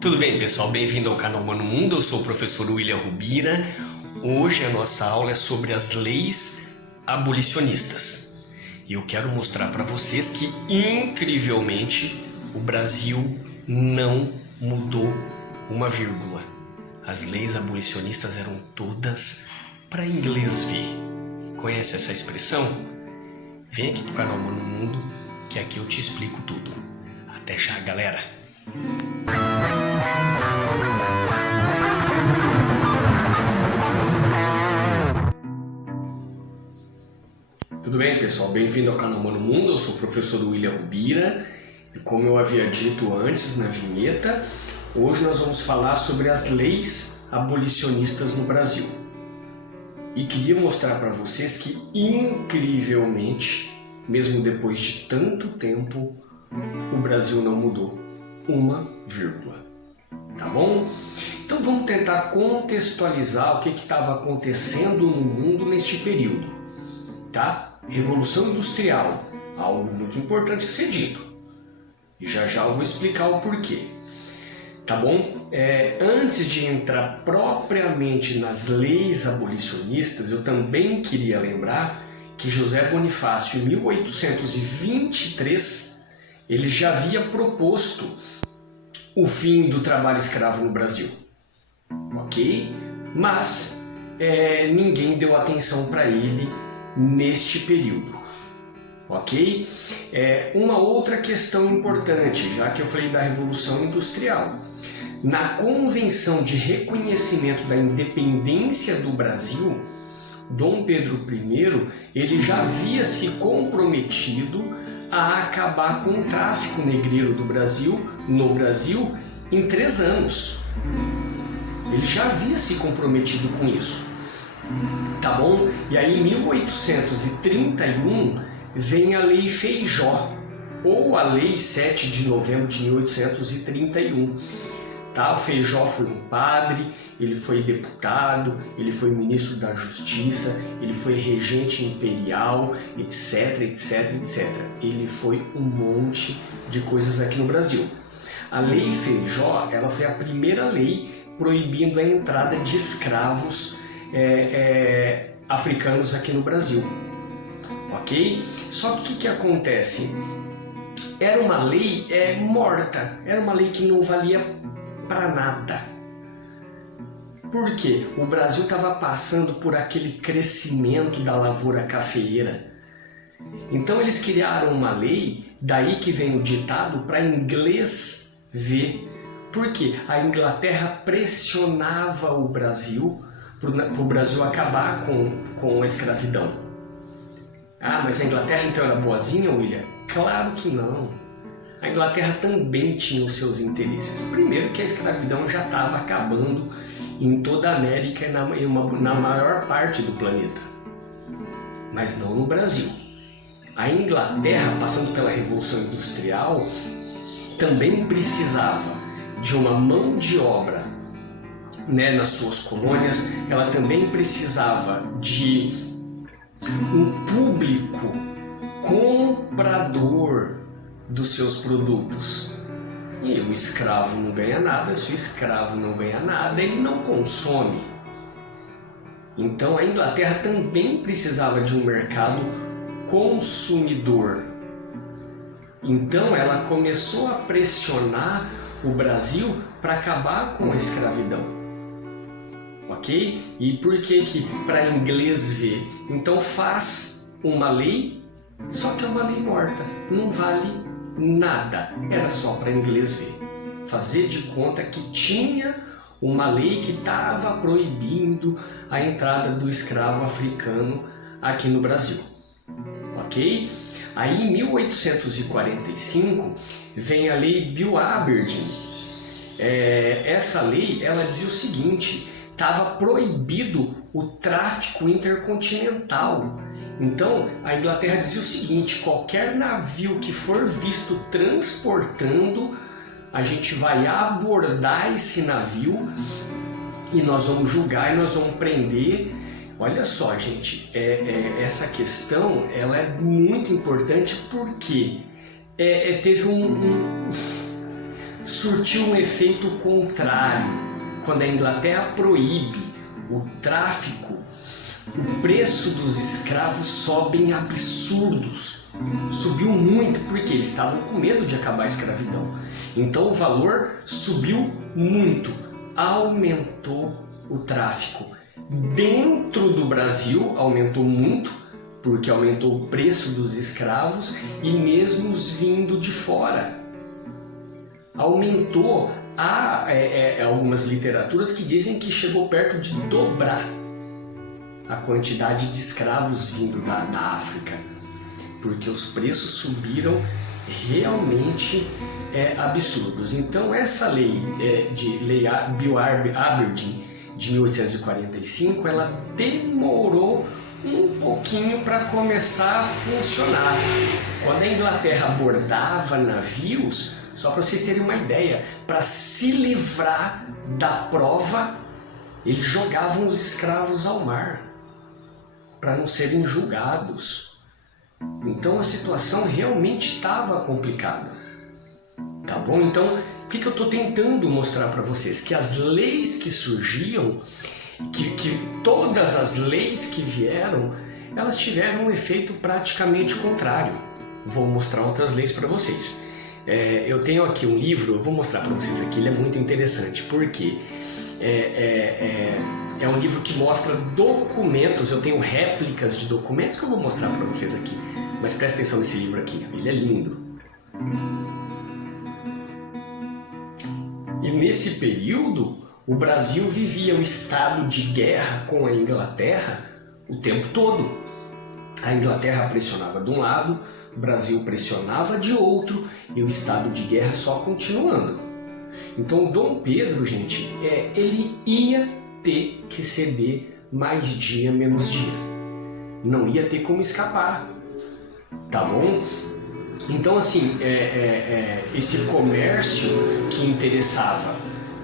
Tudo bem, pessoal? Bem-vindo ao canal Mano Mundo. Eu sou o professor William Rubira. Hoje a nossa aula é sobre as leis abolicionistas. E eu quero mostrar para vocês que, incrivelmente, o Brasil não mudou uma vírgula. As leis abolicionistas eram todas para inglês ver. Conhece essa expressão? Vem aqui pro canal Mano Mundo, que aqui eu te explico tudo. Até já, galera! Tudo bem, pessoal? Bem-vindo ao canal Mano Mundo. Eu sou o professor William Rubira e, como eu havia dito antes na vinheta, hoje nós vamos falar sobre as leis abolicionistas no Brasil. E queria mostrar para vocês que, incrivelmente, mesmo depois de tanto tempo, o Brasil não mudou uma vírgula. Tá bom? Então vamos tentar contextualizar o que estava acontecendo no mundo neste período. Tá? Revolução Industrial, algo muito importante que ser dito. E já já eu vou explicar o porquê. Tá bom? Antes de entrar propriamente nas leis abolicionistas, eu também queria lembrar que José Bonifácio, em 1823, ele já havia proposto o fim do trabalho escravo no Brasil. Ok? Mas ninguém deu atenção para ele neste período, ok? Uma outra questão importante, já que eu falei da Revolução Industrial. Na Convenção de Reconhecimento da Independência do Brasil, Dom Pedro I, ele já havia se comprometido a acabar com o tráfico negreiro no Brasil, em 3 anos. Ele já havia se comprometido com isso. Tá bom? E aí em 1831 vem a Lei Feijó, ou a Lei 7 de novembro de 1831. Tá? O Feijó foi um padre, ele foi deputado, ele foi ministro da Justiça, ele foi regente imperial, etc, etc, etc. Ele foi um monte de coisas aqui no Brasil. A Lei Feijó, ela foi a primeira lei proibindo a entrada de escravos africanos aqui no Brasil, ok? Só que o que acontece? Era uma lei morta, era uma lei que não valia para nada. Por quê? O Brasil estava passando por aquele crescimento da lavoura cafeeira. Então eles criaram uma lei, daí que vem o ditado, para inglês ver. Por quê? A Inglaterra pressionava o Brasil para o Brasil acabar com a escravidão. Ah, mas a Inglaterra então era boazinha, William? Claro que não. A Inglaterra também tinha os seus interesses. Primeiro que a escravidão já estava acabando em toda a América e na maior parte do planeta. Mas não no Brasil. A Inglaterra, passando pela Revolução Industrial, também precisava de uma mão de obra, nas suas colônias. Ela também precisava de um público comprador dos seus produtos. E o escravo não ganha nada. Se o escravo não ganha nada, ele não consome. Então a Inglaterra também precisava de um mercado consumidor. Então ela começou a pressionar o Brasil para acabar com a escravidão. Ok? E por que para inglês ver? Então faz uma lei, só que é uma lei morta, não vale nada, era só para inglês ver. Fazer de conta que tinha uma lei que estava proibindo a entrada do escravo africano aqui no Brasil. Ok? Aí em 1845 vem a Lei Bill Aberdeen. Essa lei, ela dizia o seguinte: estava proibido o tráfico intercontinental. Então, a Inglaterra dizia o seguinte: qualquer navio que for visto transportando, a gente vai abordar esse navio e nós vamos julgar e nós vamos prender. Olha só, gente, essa questão ela é muito importante porque teve surtiu um efeito contrário. Quando a Inglaterra proíbe o tráfico, o preço dos escravos sobe em absurdos. Subiu muito porque eles estavam com medo de acabar a escravidão. Então o valor subiu muito, aumentou o tráfico. Dentro do Brasil aumentou muito, porque aumentou o preço dos escravos, e mesmo os vindo de fora. Aumentou. Há algumas literaturas que dizem que chegou perto de dobrar a quantidade de escravos vindo da África, porque os preços subiram realmente absurdos. Então essa lei Bill Aberdeen de 1845, ela demorou um pouquinho para começar a funcionar. Quando a Inglaterra abordava navios, só para vocês terem uma ideia, para se livrar da prova, eles jogavam os escravos ao mar para não serem julgados. Então a situação realmente estava complicada. Tá bom? Então, o que eu estou tentando mostrar para vocês? Que as leis que surgiam, que todas as leis que vieram, elas tiveram um efeito praticamente contrário. Vou mostrar outras leis para vocês. Eu tenho aqui um livro, eu vou mostrar para vocês aqui, ele é muito interessante, porque é um livro que mostra documentos, eu tenho réplicas de documentos que eu vou mostrar para vocês aqui, mas presta atenção nesse livro aqui, ele é lindo. E nesse período, o Brasil vivia um estado de guerra com a Inglaterra o tempo todo. A Inglaterra pressionava de um lado, o Brasil pressionava de outro, e o estado de guerra só continuando. Então Dom Pedro, gente, ele ia ter que ceder mais dia menos dia. Não ia ter como escapar, tá bom? Então assim, esse comércio que interessava,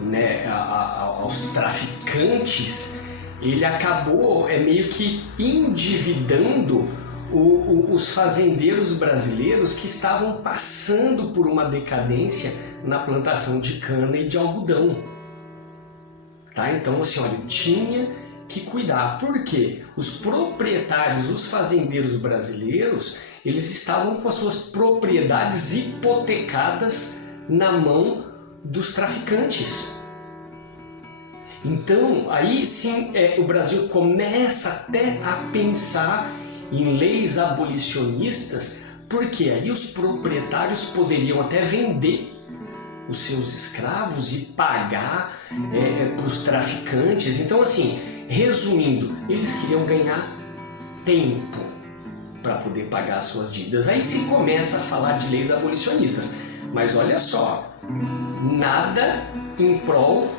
né, aos traficantes, ele acabou meio que endividando os fazendeiros brasileiros que estavam passando por uma decadência na plantação de cana e de algodão. Tá? Então, assim, olha, tinha que cuidar. Por quê? Os proprietários, os fazendeiros brasileiros, eles estavam com as suas propriedades hipotecadas na mão dos traficantes. Então, aí sim, o Brasil começa até a pensar em leis abolicionistas, porque aí os proprietários poderiam até vender os seus escravos e pagar para os traficantes. Então, assim, resumindo, eles queriam ganhar tempo para poder pagar as suas dívidas. Aí se começa a falar de leis abolicionistas. Mas olha só, nada em prol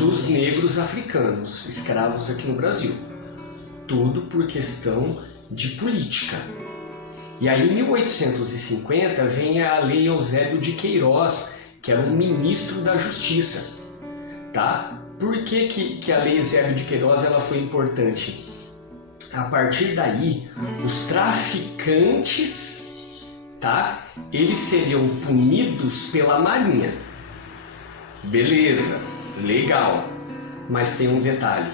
dos negros africanos, escravos aqui no Brasil. Tudo por questão de política. E aí em 1850 vem a Lei Eusébio de Queiroz, que era um ministro da Justiça. Tá? Por que a Lei Eusébio de Queiroz ela foi importante? A partir daí, os traficantes, tá? Eles seriam punidos pela Marinha. Beleza, legal. Mas tem um detalhe.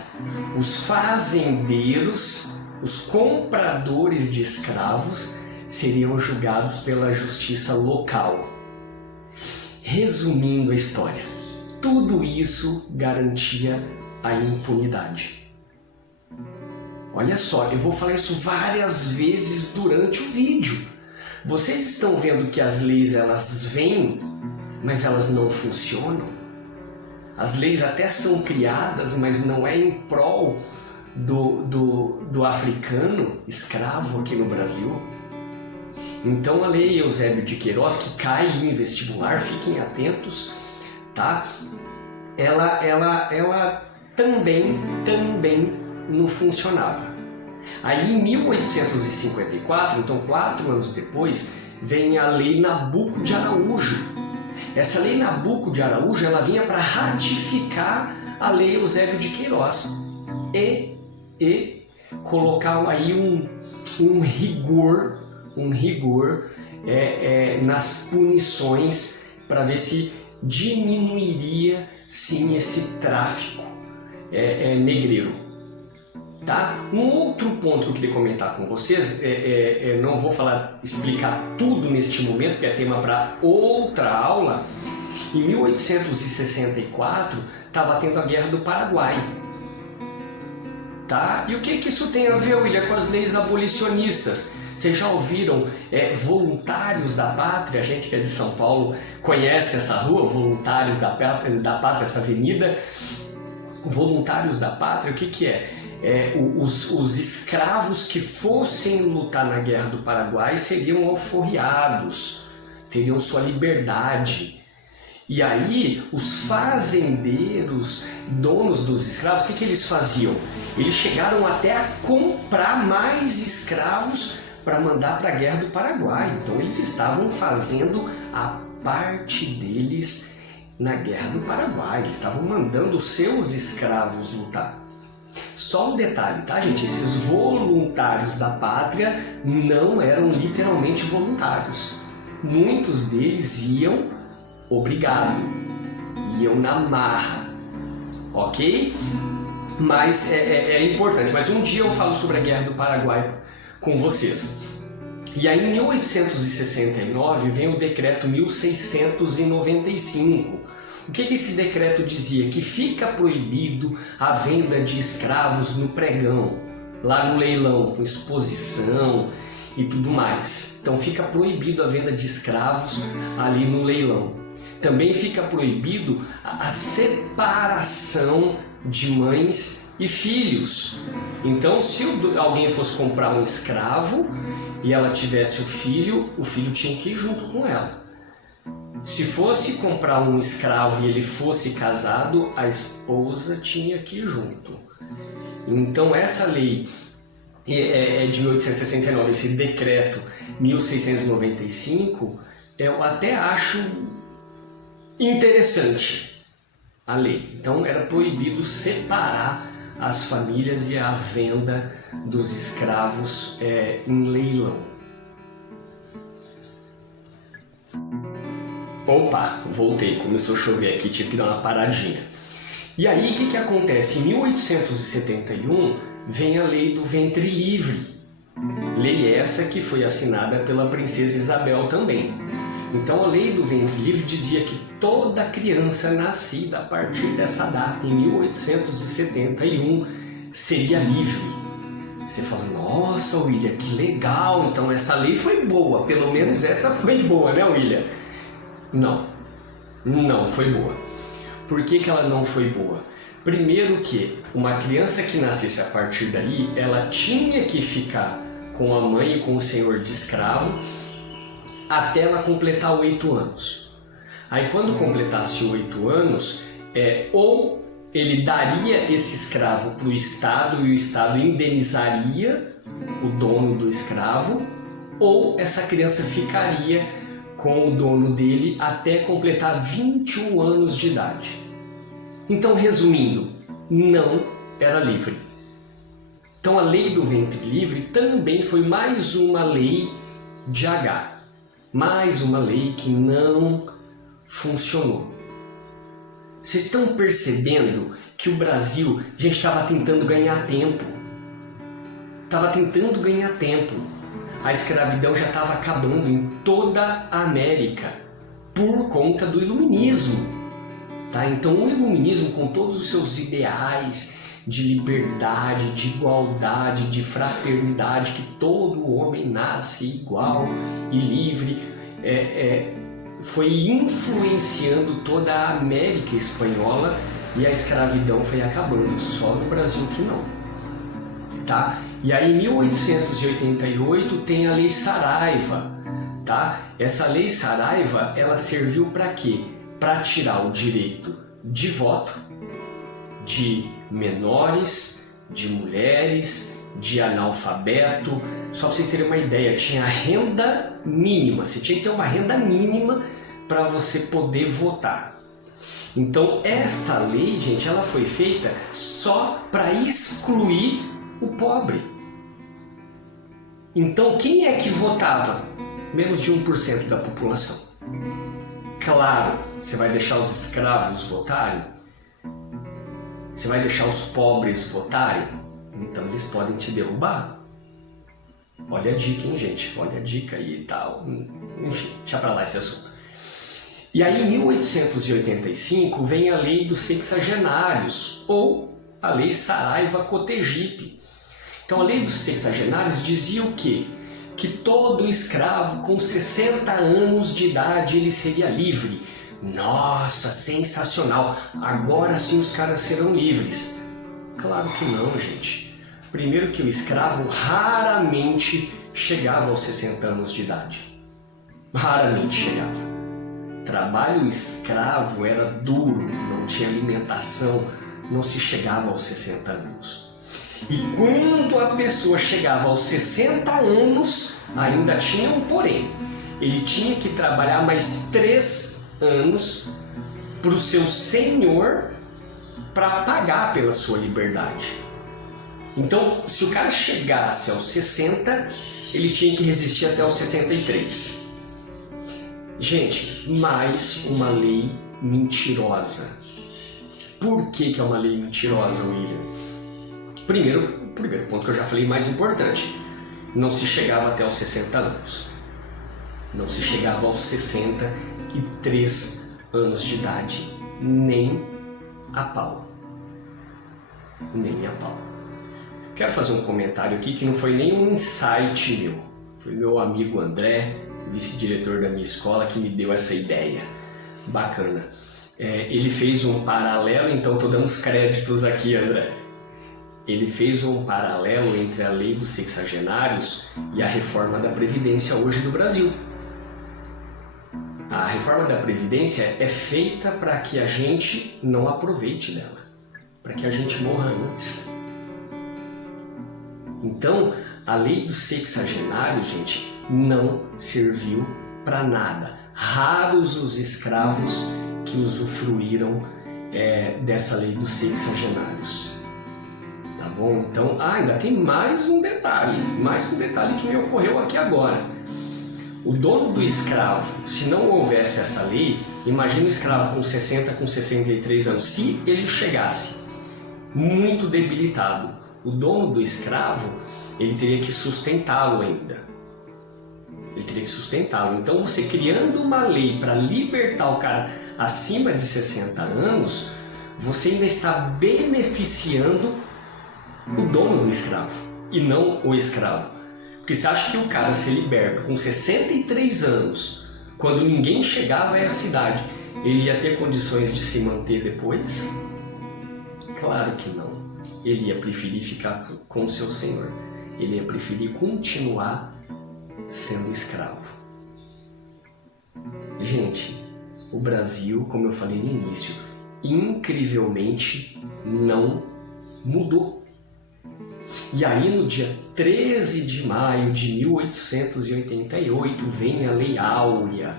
Os fazendeiros, os compradores de escravos, seriam julgados pela justiça local. Resumindo a história, tudo isso garantia a impunidade. Olha só, eu vou falar isso várias vezes durante o vídeo. Vocês estão vendo que as leis elas vêm, mas elas não funcionam? As leis até são criadas, mas não é em prol do africano escravo aqui no Brasil. Então a Lei Eusébio de Queiroz, que cai em vestibular, fiquem atentos, tá? Ela também não funcionava. Aí em 1854, então 4 anos depois, vem a Lei Nabuco de Araújo. Essa Lei Nabuco de Araújo, ela vinha para ratificar a Lei Eusébio de Queiroz e colocar aí um rigor nas punições para ver se diminuiria sim esse tráfico negreiro. Tá? Um outro ponto que eu queria comentar com vocês, não vou explicar tudo neste momento, porque é tema para outra aula. Em 1864 estava tendo a Guerra do Paraguai. Tá? E o que isso tem a ver, William, com as leis abolicionistas? Vocês já ouviram Voluntários da Pátria? A gente que é de São Paulo conhece essa rua, Voluntários da Pátria, essa avenida. Voluntários da Pátria, o que é? Os escravos que fossem lutar na Guerra do Paraguai seriam alforriados, teriam sua liberdade. E aí, os fazendeiros, donos dos escravos, o que eles faziam? Eles chegaram até a comprar mais escravos para mandar para a Guerra do Paraguai. Então, eles estavam fazendo a parte deles na Guerra do Paraguai. Eles estavam mandando seus escravos lutar. Só um detalhe, tá, gente? Esses voluntários da pátria não eram literalmente voluntários. Muitos deles iam obrigado, iam na marra, ok? Mas é importante. Mas um dia eu falo sobre a Guerra do Paraguai com vocês. E aí, em 1869, vem o decreto 1695. O que esse decreto dizia? Que fica proibido a venda de escravos no pregão, lá no leilão, com exposição e tudo mais. Então fica proibido a venda de escravos ali no leilão. Também fica proibido a separação de mães e filhos. Então, se alguém fosse comprar um escravo e ela tivesse o filho tinha que ir junto com ela. Se fosse comprar um escravo e ele fosse casado, a esposa tinha que ir junto. Então essa lei é de 1869, esse decreto 1695, eu até acho interessante a lei. Então era proibido separar as famílias e a venda dos escravos em leilão. Opa, voltei, começou a chover aqui, tive que dar uma paradinha. E aí, o que acontece? Em 1871, vem a Lei do Ventre Livre. Lei essa que foi assinada pela Princesa Isabel também. Então, a Lei do Ventre Livre dizia que toda criança nascida a partir dessa data, em 1871, seria livre. Você fala, nossa, William, que legal, então essa lei foi boa, pelo menos essa foi boa, né, William? Não foi boa. Por que ela não foi boa? Primeiro que uma criança que nascesse a partir daí, ela tinha que ficar com a mãe e com o senhor de escravo até ela completar 8 anos. Aí quando completasse 8 anos, ou ele daria esse escravo para o Estado e o Estado indenizaria o dono do escravo, ou essa criança ficaria com o dono dele até completar 21 anos de idade. Então, resumindo, não era livre. Então, a Lei do Ventre Livre também foi mais uma lei de H. Mais uma lei que não funcionou. Vocês estão percebendo que o Brasil, a gente estava tentando ganhar tempo. A escravidão já estava acabando em toda a América por conta do iluminismo. Tá? Então o iluminismo, com todos os seus ideais de liberdade, de igualdade, de fraternidade, que todo homem nasce igual e livre, foi influenciando toda a América espanhola e a escravidão foi acabando, só no Brasil que não. Tá? E aí em 1888 tem a Lei Saraiva, tá? Essa Lei Saraiva, ela serviu para quê? Para tirar o direito de voto de menores, de mulheres, de analfabeto. Só para vocês terem uma ideia, tinha a renda mínima, você tinha que ter uma renda mínima para você poder votar. Então esta lei, gente, ela foi feita só para excluir o pobre. Então, quem é que votava? Menos de 1% da população. Claro, Você vai deixar os escravos votarem? Você vai deixar os pobres votarem? Então eles podem te derrubar. Olha a dica, hein, gente? Olha a dica aí e tal. Enfim, deixa pra lá esse assunto. E aí, em 1885, vem a Lei dos Sexagenários, ou a Lei Saraiva-Cotegipe. Então, a Lei dos Sexagenários dizia o quê? Que todo escravo com 60 anos de idade ele seria livre. Nossa, sensacional! Agora sim os caras serão livres. Claro que não, gente. Primeiro que o escravo raramente chegava aos 60 anos de idade. Raramente chegava. Trabalho escravo era duro, não tinha alimentação, não se chegava aos 60 anos. E quando a pessoa chegava aos 60 anos, ainda tinha um porém. Ele tinha que trabalhar mais 3 anos para o seu senhor para pagar pela sua liberdade. Então, se o cara chegasse aos 60, ele tinha que resistir até os 63. Gente, mais uma lei mentirosa. Por que é uma lei mentirosa, William? Primeiro ponto que eu já falei, mais importante, não se chegava até os 60 anos. Não se chegava aos 63 anos de idade, nem a pau. Nem a pau. Quero fazer um comentário aqui que não foi nenhum insight meu. Foi meu amigo André, vice-diretor da minha escola, que me deu essa ideia. Bacana. Ele fez um paralelo, então estou dando os créditos aqui, André. Ele fez um paralelo entre a lei dos sexagenários e a reforma da Previdência hoje do Brasil. A reforma da Previdência é feita para que a gente não aproveite dela, para que a gente morra antes. Então, a lei dos sexagenários, gente, não serviu para nada. Raros os escravos que usufruíram dessa lei dos sexagenários. Tá bom? Então, ainda tem mais um detalhe que me ocorreu aqui agora. O dono do escravo, se não houvesse essa lei, imagina o escravo com 60, com 63 anos, se ele chegasse muito debilitado, o dono do escravo, ele teria que sustentá-lo ainda. Ele teria que sustentá-lo. Então, você criando uma lei para libertar o cara acima de 60 anos, você ainda está beneficiando o dono do escravo e não o escravo. Porque você acha que o cara ser liberto com 63 anos, quando ninguém chegava a essa idade, ele ia ter condições de se manter depois? Claro que não. Ele ia preferir ficar com o seu senhor. Ele ia preferir continuar sendo escravo. Gente, o Brasil, como eu falei no início, incrivelmente não mudou. E aí, no dia 13 de maio de 1888, vem a Lei Áurea,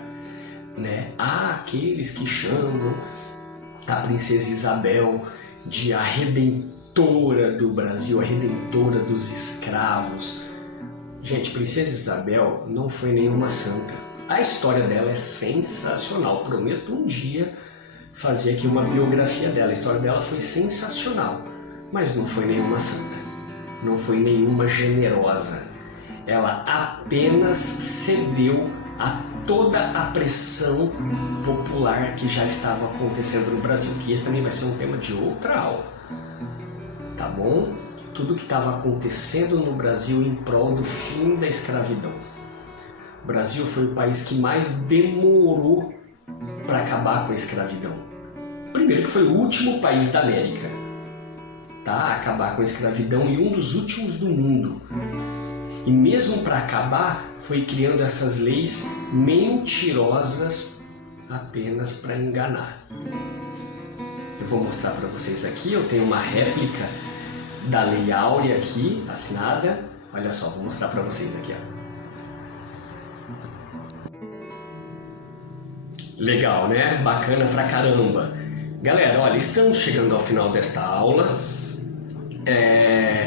né? Há aqueles que chamam a princesa Isabel de a redentora do Brasil, a redentora dos escravos. Gente, princesa Isabel não foi nenhuma santa. A história dela é sensacional. Prometo um dia fazer aqui uma biografia dela. A história dela foi sensacional, mas não foi nenhuma santa. Não foi nenhuma generosa. Ela apenas cedeu a toda a pressão popular que já estava acontecendo no Brasil, que esse também vai ser um tema de outra aula, tá bom? Tudo que estava acontecendo no Brasil em prol do fim da escravidão. O Brasil foi o país que mais demorou para acabar com a escravidão. Primeiro que foi o último país da América, tá? Acabar com a escravidão e um dos últimos do mundo. E mesmo para acabar, foi criando essas leis mentirosas apenas para enganar. Eu vou mostrar para vocês aqui, eu tenho uma réplica da Lei Áurea aqui, assinada. Olha só, vou mostrar para vocês aqui, ó. Legal, né? Bacana pra caramba. Galera, olha, estamos chegando ao final desta aula.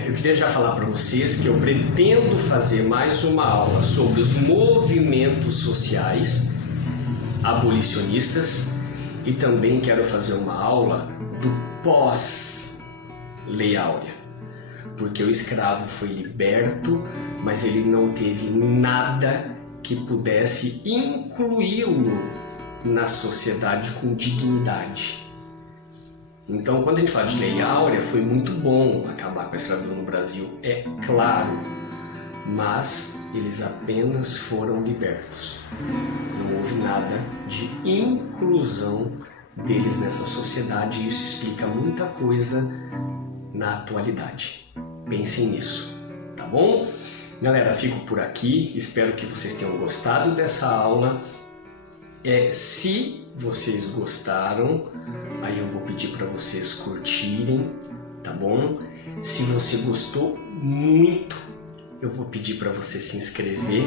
Eu queria já falar para vocês que eu pretendo fazer mais uma aula sobre os movimentos sociais abolicionistas E também quero fazer uma aula do pós-Lei Áurea, porque o escravo foi liberto, mas ele não teve nada que pudesse incluí-lo na sociedade com dignidade. Então, quando a gente fala de Lei Áurea, foi muito bom acabar com a escravidão no Brasil, é claro, mas eles apenas foram libertos. Não houve nada de inclusão deles nessa sociedade e isso explica muita coisa na atualidade. Pensem nisso, tá bom? Galera, fico por aqui, espero que vocês tenham gostado dessa aula. Se vocês gostaram, aí eu vou pedir para vocês curtirem, tá bom? Se você gostou muito, eu vou pedir para você se inscrever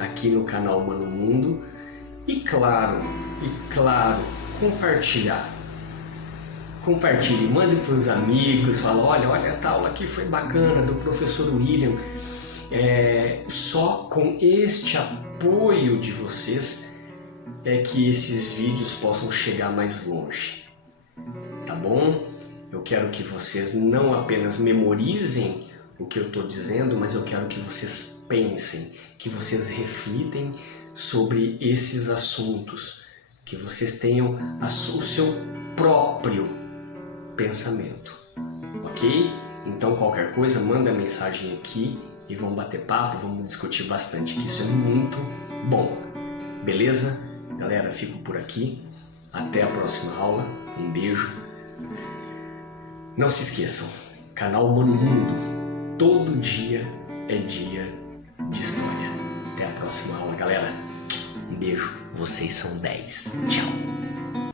aqui no canal Mano Mundo e claro, compartilhar. Compartilhe, mande para os amigos, fala, olha, esta aula aqui foi bacana do professor William. Só com este apoio de vocês é que esses vídeos possam chegar mais longe, tá bom? Eu quero que vocês não apenas memorizem o que eu estou dizendo, mas eu quero que vocês pensem, que vocês reflitem sobre esses assuntos, que vocês tenham o seu próprio pensamento, ok? Então qualquer coisa, manda mensagem aqui e vamos bater papo, vamos discutir bastante, que isso é muito bom, beleza? Galera, fico por aqui, até a próxima aula, um beijo. Não se esqueçam, canal Mano Mundo, todo dia é dia de história. Até a próxima aula, galera. Um beijo, vocês são 10. Tchau.